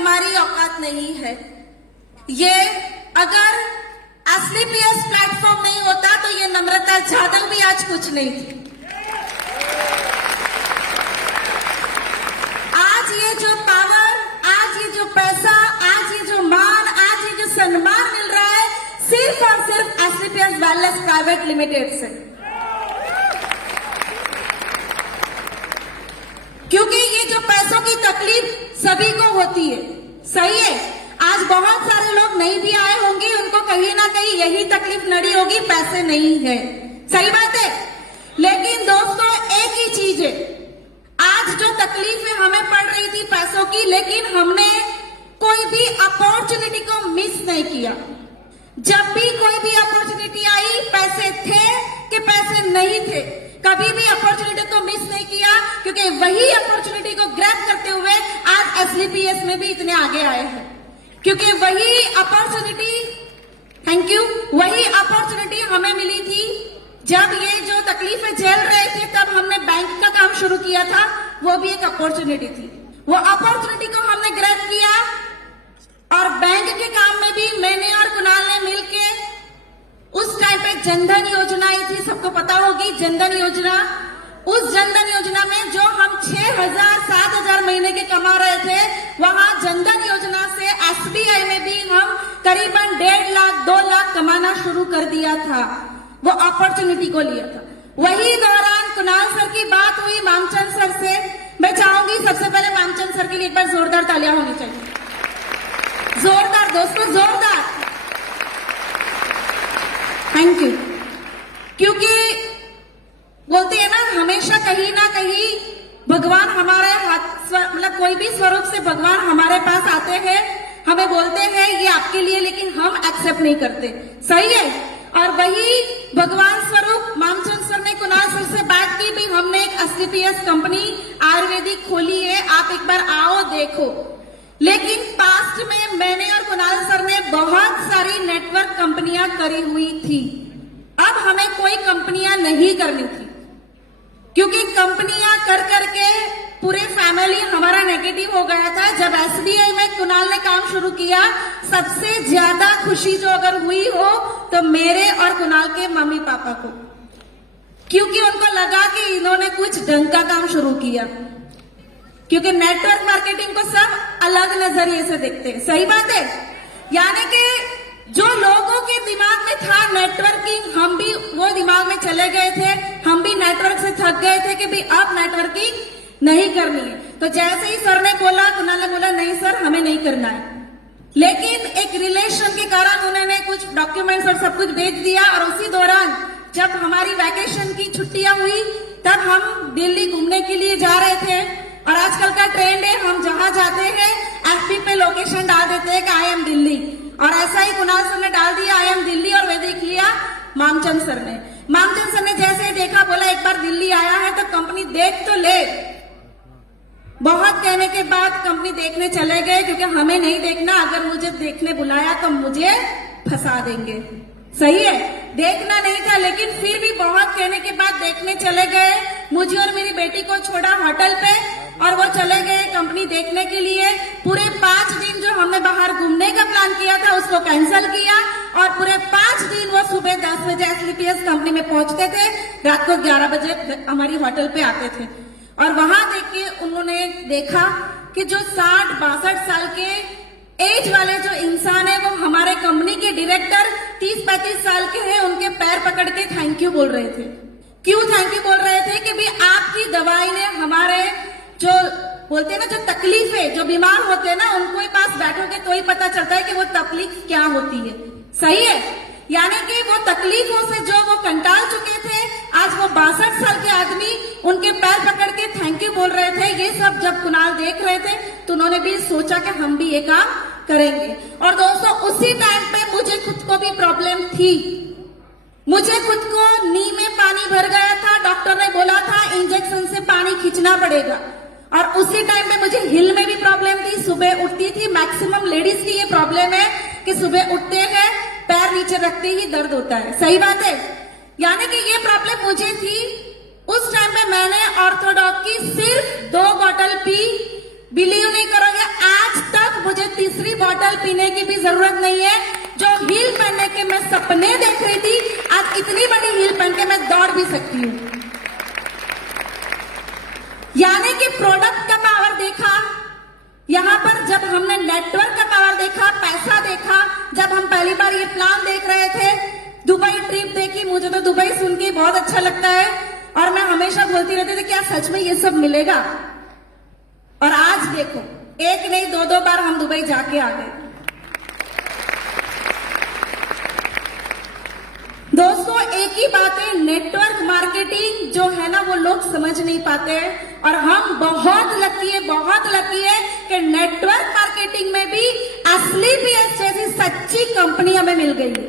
हमारी औकात नहीं है। ये अगर एसलीपीएस प्लेटफॉर्म नहीं होता तो ये नम्रता जाधव भी आज कुछ नहीं थी। आज ये जो पावर, आज ये जो पैसा, आज ये जो मान, आज ये जो सम्मान मिल रहा है सिर्फ और सिर्फ एसलीपीएस वेलनेस प्राइवेट लिमिटेड से। क्योंकि ये जो पैसों की तकलीफ सभी को होती है, सही है। आज बहुत सारे लोग नहीं भी आए होंगे, उनको कहीं ना कहीं यही तकलीफ नड़ी होगी, पैसे नहीं है, सही बात है। लेकिन दोस्तों एक ही चीज है, आज जो तकलीफें हमें पड़ रही थी पैसों की, लेकिन हमने कोई भी अपॉर्चुनिटी को मिस नहीं किया। जब भी कोई भी अपॉर्चुनिटी आई, पैसे थे कि पैसे नहीं थे, कभी भी अपॉर्चुनिटी को मिस नहीं किया, क्योंकि वही अपॉर्चुनिटी को ग्रैब करते हुए आज एसलीपीएस में भी इतने आगे आए हैं। क्योंकि वही अपॉर्चुनिटी, थैंक यू, वही अपॉर्चुनिटी हमें मिली थी जब ये जो तकलीफें झेल रहे थे, तब हमने बैंक का काम शुरू किया था। वो भी एक अपॉर्चुनिटी थी, वो अपॉर्चुनिटी को हमने ग्रैब किया। और बैंक के काम में भी मैंने और कुणाल ने मिलके, उस टाइम पे जनधन योजना आई थी, सबको पता होगी जनधन योजना। उस जनधन योजना में जो हम 6,000 7,000 महीने के कमा रहे थे, वहां जनधन योजना से एसबीआई में भी हम करीबन 1.5 लाख 2 लाख कमाना शुरू कर दिया था। वो अपॉर्चुनिटी को लिया था। वही दौरान कुणाल सर की बात हुई मामचंद सर से। मैं चाहूंगी सबसे पहले मामचंद सर के लिए एक बार जोरदार तालियां होनी चाहिए। जोरदार दोस्तों, जोरदार, थैंक यू। क्योंकि बोलते हैं ना, हमेशा कहीं ना कहीं भगवान हमारे हाथ, मतलब कोई भी स्वरूप से भगवान हमारे पास आते हैं, हमें बोलते हैं ये आपके लिए, लेकिन हम एक्सेप्ट नहीं करते, सही है। और वही भगवान स्वरूप मामचंद सर ने कुणाल सर से बात की, भी हमने एक एसलीपीएस कंपनी आयुर्वेदिक खोली है, आप एक बार आओ देखो। लेकिन पास्ट में मैंने और कुणाल सर ने बहुत सारी नेटवर्क कंपनियां करी हुई थी। अब हमें कोई कंपनियां नहीं करनी थी, क्योंकि कंपनियां कर करके पूरे फैमिली हमारा नेगेटिव हो गया था। जब एसबीआई में कुणाल ने काम शुरू किया, सबसे ज्यादा खुशी जो अगर हुई हो तो मेरे और कुणाल के मम्मी पापा को, क्योंकि उनको लगा कि इन्होंने कुछ ढंग का काम शुरू किया। क्योंकि नेटवर्क मार्केटिंग को सब अलग नजरिए से देखते हैं, सही बात है। यानी कि जो लोगों के दिमाग में था नेटवर्किंग, हम भी वो दिमाग में चले गए थे, हम भी नेटवर्क से थक गए थे कि भी अब नेटवर्किंग नहीं करनी है। तो जैसे ही सर ने बोला, कुणाल ने बोला नहीं सर हमें नहीं करना है। लेकिन एक रिलेशन के कारण उन्होंने कुछ डॉक्यूमेंट्स और सब कुछ भेज दिया। और उसी दौरान जब हमारी वैकेशन की छुट्टियां हुई, तब हम दिल्ली घूमने के लिए जा रहे थे। और आजकल का ट्रेंड है, हम जहां जाते हैं एफपी पे लोकेशन डाल देते हैं कि आई एम दिल्ली। और ऐसा ही कुणाल सर ने डाल दिया आई एम दिल्ली, और वे देख लिया मामचंद सर ने। मामचंद सर ने जैसे देखा, बोला एक बार दिल्ली आया है तो कंपनी देख तो ले। बहुत कहने के बाद कंपनी देखने चले गए, क्योंकि हमें नहीं देखना, अगर मुझे देखने बुलाया तो मुझे फंसा देंगे, सही है। देखना नहीं था, लेकिन फिर भी बहुत कहने के बाद देखने चले गए। मुझे और मेरी बेटी को छोड़ा होटल पे और वो चले गए कंपनी देखने के लिए। पूरे 5 दिन जो हमने बाहर घूमने का प्लान किया था उसको कैंसिल किया, और पूरे 5 दिन वो सुबह 10 बजे एसलीपीएस कंपनी में पहुंचते थे, रात को 11 बजे हमारी होटल पे आते थे। और वहां देख के उन्होंने देखा कि जो 60-62 साल के एज वाले जो इंसान है, वो हमारे कंपनी के डायरेक्टर 30-35 साल के हैं, उनके पैर पकड़ के थैंक यू बोल रहे थे। क्यों थैंक यू बोल रहे थे? कि भी आपकी दवाई ने हमारे जो बोलते हैं ना, जो तकलीफ है, जो बीमार होते हैं ना, उनको ही पास बैठोगे तो ही पता चलता है कि वो तकलीफ क्या होती है, सही है। यानी कि वो तकलीफों से जो वो कंटाल चुके थे, आज वो 62 साल के आदमी उनके पैर पकड़ के थैंक यू बोल रहे थे। ये सब जब कुणाल देख रहे थे तो उन्होंने भी सोचा कि हम भी ये काम करेंगे। और दोस्तों उसी टाइम पे मुझे खुद को भी प्रॉब्लम थी, मुझे खुद को नी में पानी भर गया था। डॉक्टर ने बोला था इंजेक्शन से पानी खींचना पड़ेगा। और उसी टाइम पे मुझे हिल में भी प्रॉब्लम थी, सुबह उठती थी। मैक्सिमम लेडीज की ये प्रॉब्लम है कि सुबह उठते हैं पैर नीचे रखते ही दर्द होता है, सही बात है। यानी कि ये प्रॉब्लम मुझे थी। उस टाइम पे मैंने ऑर्थोडॉक की सिर्फ 2 बॉटल पी। बिलीव नहीं करोगे, आज तक मुझे जरूरत नहीं है। जो हील पहनने के मैं सपने देख रही थी, आज इतनी बड़ी हील पहन के मैं दौड़ भी सकती हूँ। यानी कि प्रोडक्ट का पावर देखा, यहां पर जब हमने नेटवर्क का पावर देखा, पैसा देखा, जब हम पहली बार ये प्लान देख रहे थे, दुबई ट्रिप देखी, मुझे तो दुबई सुन के बहुत अच्छा लगता है और मैं हमेशा बोलती रहती थी क्या सच में ये सब मिलेगा। और आज देखो, एक नहीं दो बार हम दुबई जाके आ गए। दोस्तों एक ही बात है, नेटवर्क मार्केटिंग जो है ना वो लोग समझ नहीं पाते हैं और हम बहुत लकी है कि नेटवर्क मार्केटिंग में भी असली पीएस जैसी सच्ची कंपनी हमें मिल गई है।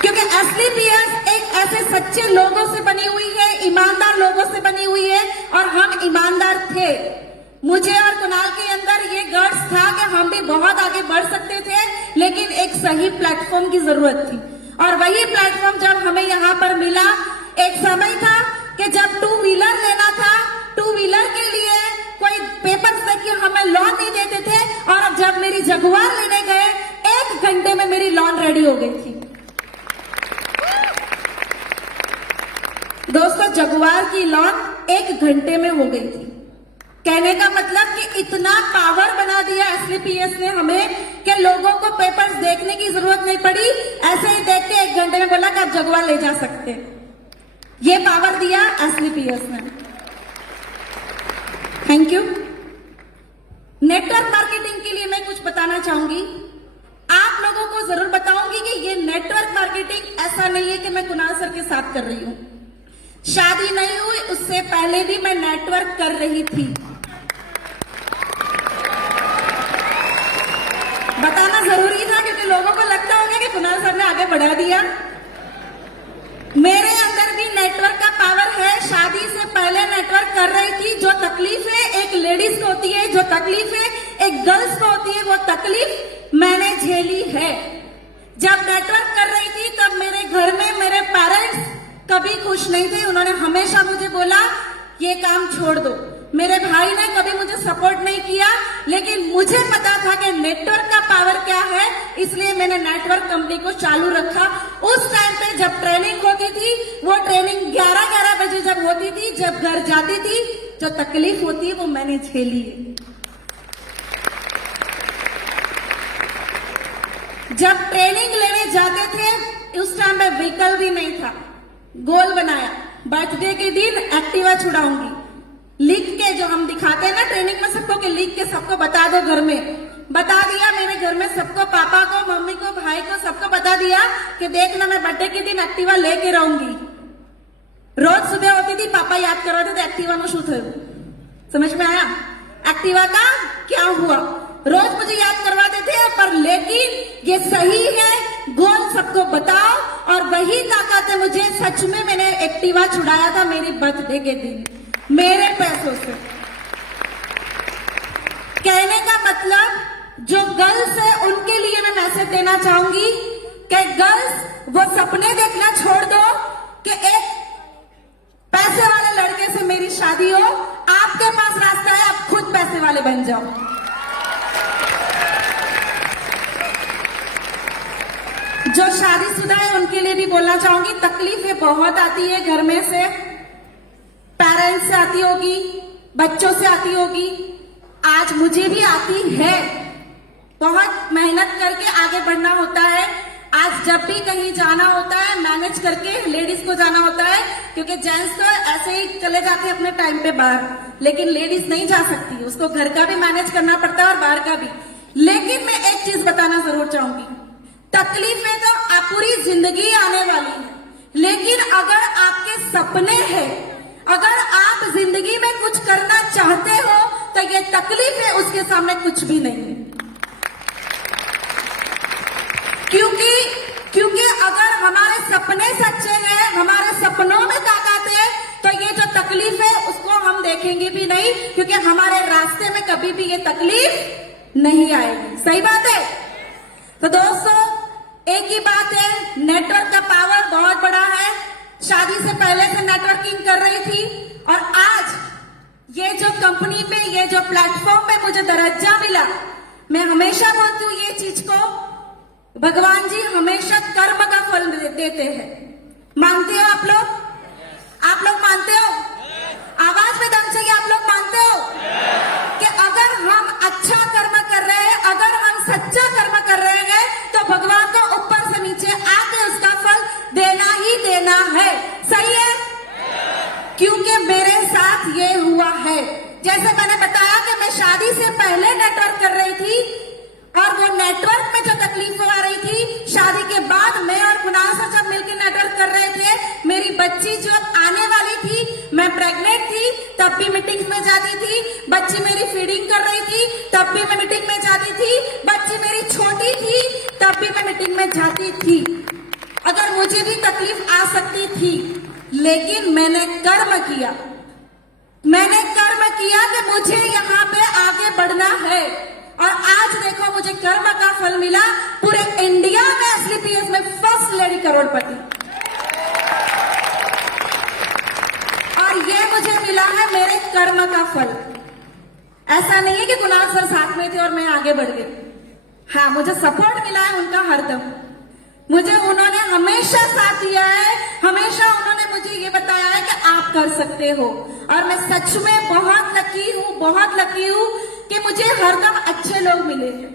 क्योंकि असली पीएस एक ऐसे सच्चे लोगों से बनी हुई है, ईमानदार लोगों से बनी हुई है और हम ईमानदार थे। मुझे और कुणाल के अंदर ये गट्स था कि हम भी बहुत आगे बढ़ सकते थे, लेकिन एक सही प्लेटफॉर्म की जरूरत थी और वही प्लेटफॉर्म जब हमें यहाँ पर मिला। एक समय था कि जब टू व्हीलर लेना था, टू व्हीलर के लिए कोई पेपर्स तक के हमें लोन नहीं देते थे और अब जब मेरी जगुआर लेने गए, 1 घंटे में मेरी लोन रेडी हो गई थी। दोस्तों जगुआर की लोन 1 घंटे में हो गई थी। कहने का मतलब कि इतना पावर बना दिया असली पीएस ने हमें कि लोगों को पेपर्स देखने की जरूरत नहीं पड़ी, ऐसे ही देख के 1 घंटे में बोला कि आप जगुआर ले जा सकते हैं। ये पावर दिया असली पीएस ने। Thank you. नेटवर्क मार्केटिंग के लिए मैं कुछ बताना चाहूंगी, आप लोगों को जरूर बताऊंगी कि ये नेटवर्क मार्केटिंग ऐसा नहीं है कि मैं कुणाल सर के साथ कर रही हूं। शादी नहीं हुई उससे पहले भी मैं नेटवर्क कर रही थी। बताना जरूरी था क्योंकि लोगों को लगता होगा कि कुणाल सर ने आगे बढ़ा दिया। मेरे अंदर भी नेटवर्क का पावर है। शादी से पहले नेटवर्क कर रही थी। जो तकलीफें एक लेडीज को होती है, जो तकलीफें एक गर्ल्स को होती है, वो तकलीफ मैंने झेली है। जब नेटवर्क कर रही थी तब मेरे घर में मेरे पेरेंट्स कभी खुश नहीं थे। उन्होंने हमेशा मुझे बोला ये काम छोड़ दो। मेरे भाई ने कभी मुझे सपोर्ट नहीं किया, लेकिन मुझे पता था कि नेटवर्क का पावर क्या है, इसलिए मैंने नेटवर्क कंपनी को चालू रखा। उस टाइम पे जब ट्रेनिंग होती थी, वो ट्रेनिंग 11-11 बजे जब होती थी, जब घर जाती थी, जो तकलीफ होती है वो मैंने झेली है। जब ट्रेनिंग लेने जाते थे उस टाइम पे व्हीकल भी नहीं था। गोल बनाया, बर्थडे के दिन एक्टिवा छुड़ाऊंगी, लिख के जो हम दिखाते हैं ना ट्रेनिंग में सबको, कि लिख के सबको बता दो। घर में बता दिया, मेरे घर में सबको, पापा को, मम्मी को, भाई को, सबको बता दिया कि देखना मैं बर्थडे के दिन एक्टिवा लेके रहूंगी। रोज सुबह होती थी, पापा याद करवाते थे एक्टिवा में शू थયું। समझ में आया एक्टिवा का क्या हुआ? रोज मुझे याद करवाते थे, पर लेकिन ये सही है, गोल सबको बताओ। और वही ताकत है मुझे। सच में मैंने एक्टिवा छुड़ाया था मेरी बर्थडे के दिन मेरे पैसों से। कहने का मतलब जो गर्ल्स है उनके लिए मैं मैसेज देना चाहूंगी कि गर्ल्स वो सपने देखना छोड़ दो कि एक पैसे वाले लड़के से मेरी शादी हो। आपके पास रास्ता है, आप खुद पैसे वाले बन जाओ। जो शादीशुदा है उनके लिए भी बोलना चाहूंगी, तकलीफें बहुत आती है घर में से, पेरेंट्स से आती होगी, बच्चों से आती होगी, आज मुझे भी आती है। बहुत मेहनत करके आगे बढ़ना होता है। आज जब भी कहीं जाना होता है मैनेज करके लेडीज को जाना होता है, क्योंकि जेंट्स तो ऐसे ही चले जाते हैं अपने टाइम पे बाहर, लेकिन लेडीज नहीं जा सकती, उसको घर का भी मैनेज करना पड़ता है और बाहर का भी। लेकिन मैं एक चीज बताना जरूर चाहूंगी, तकलीफें तो पूरी जिंदगी आने वाली है, लेकिन अगर आपके सपने हैं, अगर आप जिंदगी में कुछ करना चाहते हो, तो ये तकलीफें उसके सामने कुछ भी नहीं है। क्योंकि अगर हमारे सपने सच्चे हैं, हमारे सपनों में ताकत है, तो ये जो तकलीफ है उसको हम देखेंगे भी नहीं, क्योंकि हमारे रास्ते में कभी भी ये तकलीफ नहीं आएगी। सही बात है। तो दोस्तों एक ही बात है, नेटवर्क का पावर बहुत बड़ा है। शादी से पहले से नेटवर्किंग कर रही थी और आज ये जो कंपनी में, ये जो प्लेटफॉर्म पे मुझे दर्जा मिला, मैं हमेशा बोलती हूँ ये चीज को, भगवान जी हमेशा कर्म का फल देते हैं। मानते हो आप लोग? आप लोग मानते हो? आवाज में दम चाहिए, आप लोग मानते हो कि अगर हम अच्छा कर्म कर रहे हैं, अगर हम सच्चा कर्म कर रहे हैं, तो भगवान को ऊपर से नीचे आके उसका फल देना ही देना है। सही है? क्योंकि मेरे साथ ये हुआ है। जैसे मैंने बताया कि मैं शादी से पहले नेटवर्क कर रही थी, और वो नेटवर्क में जो तकलीफ आ रही थी, शादी के बाद मैं और कुणाल सर जब मिलकर नेटवर्क कर रहे थे, मेरी बच्ची जो आने वाली थी, मैं प्रेग्नेंट थी, तब भी मीटिंग्स में जाती थी, बच्ची मेरी फीडिंग कर रही थी, तब भी मैं मीटिंग में जाती थी, बच्ची मेरी छोटी थी, तब भी मैं मीटिंग में जाती थी। अगर मुझे भी तकलीफ आ सकती थी, लेकिन मैंने कर्म किया, मैंने कर्म किया कि मुझे यहाँ पे आगे बढ़ना है, और आज देखो मुझे कर्म का फल मिला। पूरे इंडिया में एसलीपीएस में फर्स्ट लेडी करोड़पति, और ये मुझे मिला है मेरे कर्म का फल। ऐसा नहीं है कि कुणाल सर साथ में थे और मैं आगे बढ़ गई। हाँ, मुझे सपोर्ट मिला है उनका हरदम, मुझे उन्होंने हमेशा साथ दिया है, हमेशा उन्होंने मुझे ये बताया है कि आप कर सकते हो। और मैं सच में बहुत लकी हूँ, बहुत लकी हूँ कि मुझे हरदम अच्छे लोग मिले हैं।